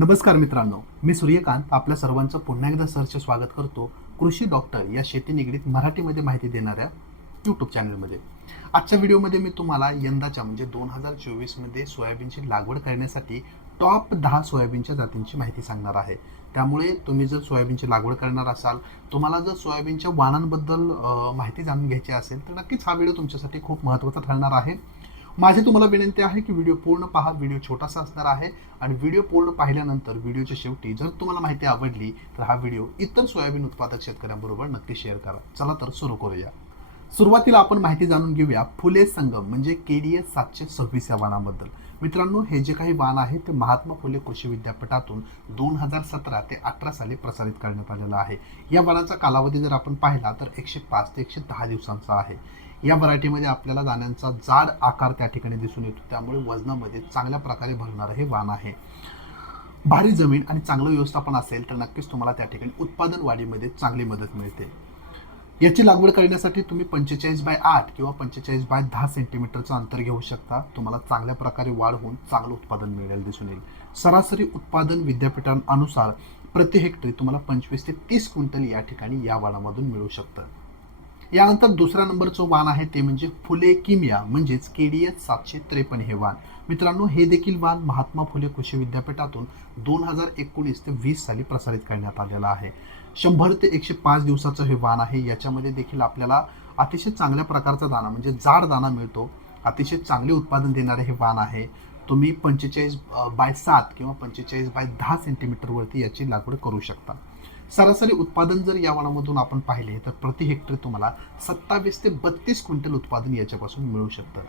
नमस्कार मित्रांनो मी सूर्यकांत आपल्या सर्वांचं पुन्हा एकदा सरचे स्वागत करतो कृषी डॉक्टर या शेती निगडीत मराठीमध्ये माहिती देणाऱ्या यूट्यूब चॅनलमध्ये आजच्या व्हिडिओमध्ये मी तुम्हाला यंदाच्या म्हणजे दोन हजार चोवीसमध्ये सोयाबीनची लागवड करण्यासाठी टॉप दहा सोयाबीनच्या जातींची माहिती सांगणार आहे. त्यामुळे तुम्ही जर सोयाबीनची लागवड करणार असाल तुम्हाला जर सोयाबीनच्या वाणांबद्दल माहिती जाणून घ्यायची असेल तर नक्कीच हा व्हिडिओ तुमच्यासाठी खूप महत्त्वाचा ठरणार आहे. माझी तुम्हाला विनंती आहे की व्हिडिओ पूर्ण पहा व्हिडिओ छोटासा असणार आहे आणि व्हिडिओ पूर्ण पाहिल्यानंतर व्हिडिओच्या शेवटी जर तुम्हाला माहिती आवडली तर हा व्हिडिओ इतर सोयाबीन उत्पादक शेतकऱ्यांबरोबर नक्की शेअर करा. चला तर सुरू करूया. सुरुवातीला आपण माहिती जाणून घेऊया फुले संगम म्हणजे के डी एस सातशे सव्वीस या वाणाबद्दल. मित्रांनो हे जे काही वाण आहे ते महात्मा फुले कृषी विद्यापीठातून दोन हजार सतरा ते अठरा साली प्रसारित करण्यात आलेलं आहे. या वाणाचा कालावधी जर आपण पाहिला तर एकशे पाच ते एकशे दहा दिवसांचा आहे. या व्हरायटीमध्ये आपल्याला दाण्यांचा जाड आकार त्या ठिकाणी दिसून येतो. त्यामुळे वजनामध्ये चांगल्या प्रकारे भरणारं हे वाण आहे. भारी जमीन आणि चांगलं व्यवस्थापन असेल तर नक्कीच तुम्हाला त्या ठिकाणी उत्पादन वाढीमध्ये चांगली मदत मिळते. याची लागवड करण्यासाठी तुम्ही पंचेचाळीस बाय आठ किंवा पंचेचाळीस बाय दहा सेंटीमीटरचं अंतर घेऊ शकता. तुम्हाला चांगल्या प्रकारे वाढ होऊन चांगलं उत्पादन मिळेल दिसून येईल. सरासरी उत्पादन विद्यापीठांनुसार प्रति हेक्टरी तुम्हाला पंचवीस ते तीस क्विंटल या ठिकाणी या वाणामधून मिळू शकतं. यानंतर दुसऱ्या नंबरचं वाण आहे ते म्हणजे फुले किमिया म्हणजेच केडीएस सातशे त्रेपन्न हे वाण मित्रांनो हे देखील वाण महात्मा फुले कृषी विद्यापीठातून दोन हजार एकोणीस ते वीस साली प्रसारित करण्यात आलेलं आहे. शंभर ते एकशे पाच दिवसाचं हे वाण आहे. याच्यामध्ये देखील आपल्याला अतिशय चांगल्या प्रकारचा दाणा म्हणजे जाड दाणा मिळतो. अतिशय चांगले उत्पादन देणारे हे वाण आहे. तुम्ही पंचेचाळीस बाय सात किंवा पंचेचाळीस बाय दहा सेंटीमीटरवरती याची लागवड करू शकता. सरासरी उत्पादन जर या वनामधून आपण पाहिले तर प्रति हेक्टर तुम्हाला सत्तावीस ते बत्तीस क्विंटल उत्पादन याच्यापासून मिळू शकतं.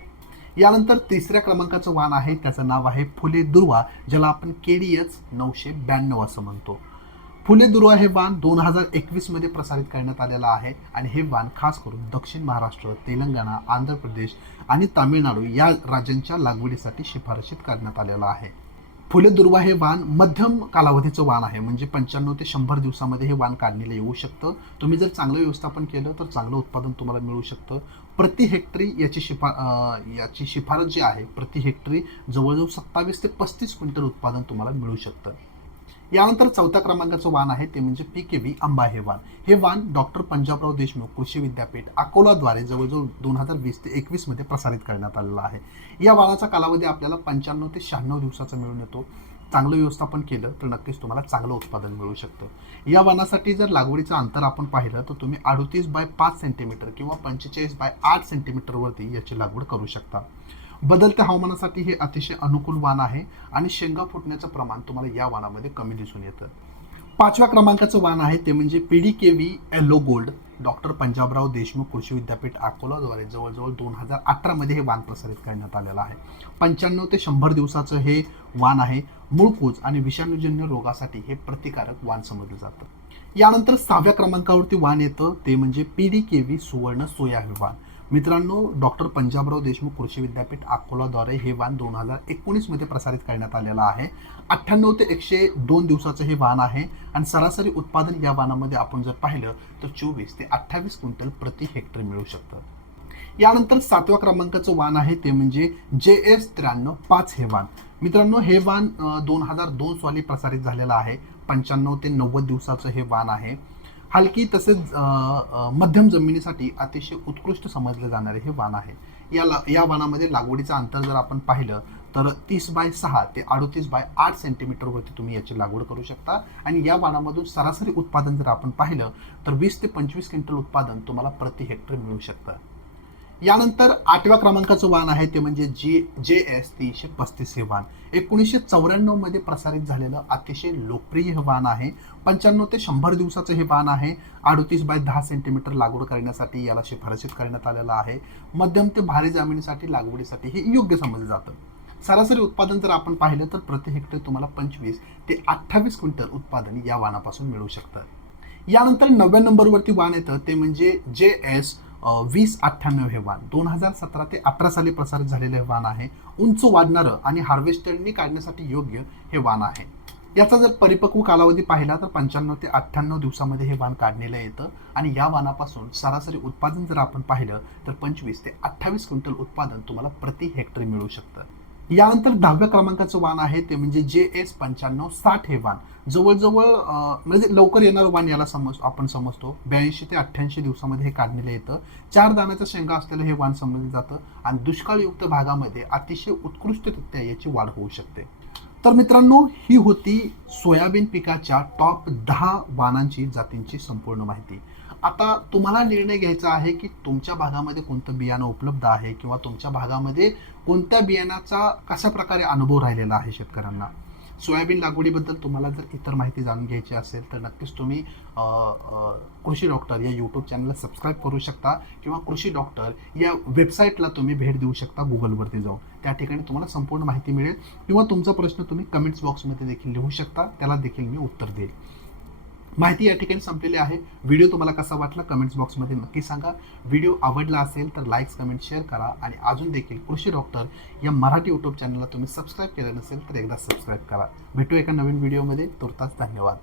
यानंतर तिसऱ्या क्रमांकाचं वाण आहे त्याचं नाव आहे फुले दुर्वा ज्याला आपण केडीएच नऊशे ब्याण्णव असं म्हणतो. फुले दुर्वा हे वाण दोन हजार एकवीसमध्ये प्रसारित करण्यात आलेलं आहे आणि हे वाण खास करून दक्षिण महाराष्ट्र तेलंगणा आंध्र प्रदेश आणि तामिळनाडू या राज्यांच्या लागवडीसाठी शिफारशीत करण्यात आलेलं आहे. फुले दुर्वा हे वाण मध्यम कालावधीचं वाण आहे. म्हणजे पंच्याण्णव ते शंभर दिवसामध्ये हे वाण काढणीला येऊ शकतं. तुम्ही जर चांगलं व्यवस्थापन केलं तर चांगलं उत्पादन तुम्हाला मिळू शकतं. प्रति हेक्टरी याची शिफा याची शिफारस जी आहे प्रति हेक्टरी जवळजवळ सत्तावीस ते पस्तीस क्विंटल उत्पादन तुम्हाला मिळू शकतं. यानंतर चौथ्या क्रमांकाचं वाण आहे ते म्हणजे पी के व्ही आंबा हे वाण. हे वाण डॉक्टर पंजाबराव देशमुख कृषी विद्यापीठ अकोलाद्वारे जवळजवळ दोन हजार वीस ते एकवीसमध्ये प्रसारित करण्यात आलेला आहे. या वाणाचा कालावधी आपल्याला पंच्याण्णव ते शहाण्णव दिवसाचा मिळून येतो. चांगलं व्यवस्थापन केलं तर नक्कीच तुम्हाला चांगलं उत्पादन मिळू शकतं. या वनासाठी जर लागवडीचं अंतर आपण पाहिलं तर तुम्ही अडतीस बाय पाच सेंटीमीटर किंवा पंचेचाळीस बाय आठ सेंटीमीटरवरती याची लागवड करू शकता. बदलत्या हवामानासाठी हे अतिशय अनुकूल वाण आहे आणि शेंगा फुटण्याचं प्रमाण तुम्हाला या वाणामध्ये कमी दिसून येतं. पाचव्या क्रमांकाचं वाण आहे ते म्हणजे PD K V yellow gold. Doctor Panjabrao Deshmukh Krishi Vidyapeeth अकोलाद्वारे जवळजवळ दोन हजार अठरामध्ये हे वाण प्रसारित करण्यात आलेलं आहे. पंच्याण्णव ते शंभर दिवसाचं हे वाण आहे. मूळकूज आणि विषाणूजन्य रोगासाठी हे प्रतिकारक वाण समजलं जातं. यानंतर सहाव्या क्रमांकावरती वाण येतं. ते म्हणजे PD K V Suvarna soya हे वाण. मित्रांनो डॉक्टर पंजाबराव देशमुख कृषी विद्यापीठ अकोलाद्वारे हे वाण दोन हजार एकोणीसमध्ये प्रसारित करण्यात आलेलं आहे. अठ्ठ्याण्णव ते एकशे दोन दिवसाचं हे वाण आहे आणि सरासरी उत्पादन या वाहनामध्ये आपण जर पाहिलं तर चोवीस ते अठ्ठावीस क्विंटल प्रति हेक्टर मिळू शकतं. यानंतर सातव्या क्रमांकाचं वाण आहे ते म्हणजे जे एस त्र्याण्णव पाच हे वाण मित्रांनो हे वाण दोन हजार दोन साली प्रसारित झालेलं आहे. पंच्याण्णव ते नव्वद दिवसाचं हे वाण आहे. हलकी तसेच मध्यम जमिनीसाठी अतिशय उत्कृष्ट समजले जाणारे हे वाण आहे. या ला या वाणामध्ये लागवडीचं अंतर जर आपण पाहिलं तर तीस बाय सहा ते अडतीस बाय आठ सेंटीमीटरवरती तुम्ही याची लागवड करू शकता. आणि या वाणामधून सरासरी उत्पादन जर आपण पाहिलं तर वीस ते पंचवीस क्विंटल उत्पादन तुम्हाला प्रति हेक्टर मिळू शकतं. यानंतर आठव्या क्रमांकाचं वाण आहे ते म्हणजे जी जे एस तीनशे पस्तीस हे वाहन. एकोणीसशे चौऱ्याण्णवमध्ये प्रसारित झालेलं अतिशय लोकप्रिय हे वाहन आहे. पंच्याण्णव ते शंभर दिवसाचं हे वाहन आहे. अडतीस बाय दहा सेंटीमीटर लागवड करण्यासाठी याला शिफारशीत करण्यात आलेलं आहे. मध्यम ते भारी जमिनीसाठी लागवडीसाठी हे योग्य समजलं जातं. सरासरी उत्पादन जर आपण पाहिलं तर प्रति हेक्टर तुम्हाला पंचवीस ते अठ्ठावीस क्विंटल उत्पादन या वाहनापासून मिळू शकतं. यानंतर नव्या नंबरवरती वाण येतं. ते म्हणजे जे एस वीस अठ्ठ्याण्णव हे वाण दोन हजार सतरा ते अठरा साली प्रसारित झालेलं हे वाण आहे. उंच वाढणारं आणि हार्वेस्टरने काढण्यासाठी योग्य हे वाण आहे. याचा जर परिपक्व कालावधी पाहिला तर पंच्याण्णव ते अठ्ठ्याण्णव दिवसामध्ये हे वाण काढलेलं येतं. आणि या वाणापासून सरासरी उत्पादन जर आपण पाहिलं तर पंचवीस ते अठ्ठावीस क्विंटल उत्पादन तुम्हाला प्रति हेक्टर मिळू शकतं. यानंतर दहाव्या क्रमांकाचं वाण आहे ते म्हणजे जे एस पंच्याण्णव साठ हे वाण. जवळजवळ म्हणजे लवकर येणारं वाण याला समज आपण समजतो. ब्याऐंशी ते अठ्ठ्याऐंशी दिवसामध्ये हे काढलेलं येतं. चार दाण्याचा शेंगा असलेलं हे वाण समजलं जातं आणि दुष्काळयुक्त भागामध्ये अतिशय उत्कृष्टरित्या याची वाढ होऊ शकते. तर मित्रांनो ही होती सोयाबीन पिकाच्या टॉप दहा वाणांची जातींची संपूर्ण माहिती. आता तुम्हाला निर्णय घ्यायचा आहे की तुमच्या भागामध्ये कोणतं बियाणं उपलब्ध आहे किंवा तुमच्या भागामध्ये कोणत्या बियाणाचा कशा प्रकारे अनुभव राहिलेला आहे शेतकऱ्यांना? सोयाबीन लागवडीबद्दल तुम्हाला जर इतर माहिती जाणून घ्यायची असेल तर नक्कीच तुम्ही कृषी डॉक्टर या यूट्यूब चॅनलला सबस्क्राईब करू शकता किंवा कृषी डॉक्टर या वेबसाईटला तुम्ही भेट देऊ शकता गुगलवरती जाऊन. त्या ठिकाणी तुम्हाला संपूर्ण माहिती मिळेल किंवा तुमचा प्रश्न तुम्ही कमेंट्स बॉक्समध्ये देखील लिहू शकता त्याला देखील मी उत्तर देईल. माहिती या ठिकाणी संपलेली आहे. व्हिडिओ तुम्हाला कसा वाटला कमेंट्स बॉक्समध्ये नक्की सांगा. व्हिडिओ आवडला असेल तर लाईक्स कमेंट शेअर करा आणि अजून देखील कृषी डॉक्टर या मराठी यूट्यूब चॅनलला तुम्ही सबस्क्राईब केलं नसेल तर एकदा सबस्क्राईब करा. भेटू एका नवीन व्हिडिओमध्ये तुर्तास धन्यवाद.